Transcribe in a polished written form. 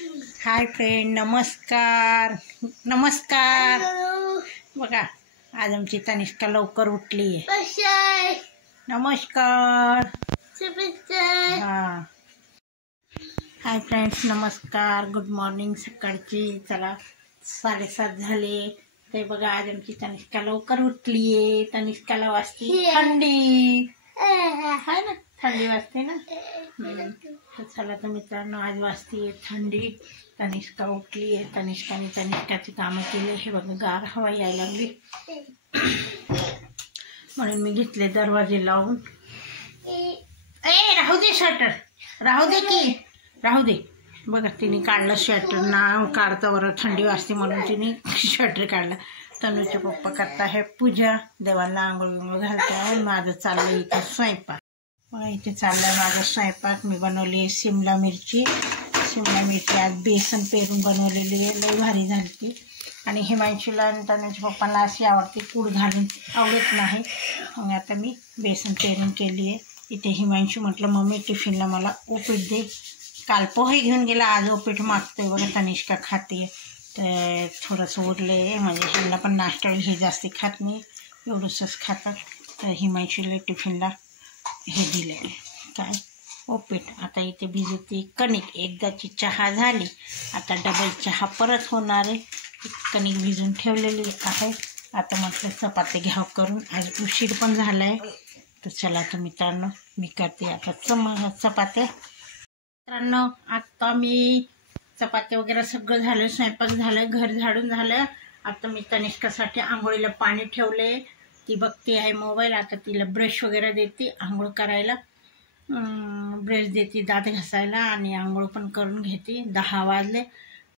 Hi friend, नमस्कार नमस्कार. बघा आज आमची तनिष्का लवकर उठली आहे. नमस्कार. हां हाय फ्रेंड्स, नमस्कार, गुड मॉर्निंग. सकाळची चला 7:30 झाले. ते बघा आज आमची तनिष्का लवकर उठली आहे. तनिष्काला वाजते थंडी आहे ना, थंडी वाजते ना. तर चला तर मित्रांनो, आज वाजते थंडी. तनिष्का उठली आहे. तनिष्काने तनिष्काची कामं केली. हे बघा गार हवा यायला लागली म्हणून मी घेतले दरवाजे लावून. राहू दे स्वेटर, राहू दे की, राहू दे. बघा तिने काढलं स्वेटर ना, काढता बरं थंडी वाजते म्हणून तिने स्वेटर काढला. तनूचे पप्पा करता आहे पूजा, देवाला आंघोळ बिंघोळ घालते. माझं चाललं इथं स्वयंपाक. बघा इथे चाललं माझा स्वयंपाक. मी बनवली आहे शिमला मिरची. शिमला मिरची आज बेसन पेरून बनवलेली आहे, लई भारी झाली ती. आणि हिमांशूला आणि तनूच्या पप्पांना अशी आवडते, कूड घालून आवडत नाही. मग आता मी बेसन पेरून केली आहे. इथे हिमांशू म्हटलं मम्मी टिफिनला मला उपीट दे. काल पोहे घेऊन गेला, आज उपीट मागतोय. बघा तनिष्का खाते तर थोडंसं उरले, म्हणजे ह्यांना पण नाश्ता हे जास्ती खात नाही, एवढंसंच खातात. तर हिमांशूला टिफिनला हे दिले काय उपीट. आता इथे भिजते कणिक. एकदाची चहा झाली, आता डबल चहा परत होणार आहे. कणिक भिजून ठेवलेली आहे. आता म्हटलं चपाती घ्यावं करून, आज उशीर पण झाला आहे. तर चला तर मित्रांनो, मी करते आता चपात्या. मित्रांनो आता मी चपात्या वगैरे सगळं झालं, स्वयंपाक झालं, घर झाडून झालं. आता मी तनिष्कासाठी आंघोळीला पाणी ठेवले. ती बघते आहे मोबाईल. आता तिला ब्रश वगैरे देते आंघोळ करायला. ब्रश देते दात घासायला आणि आंघोळ पण करून घेते. 10 वाजले.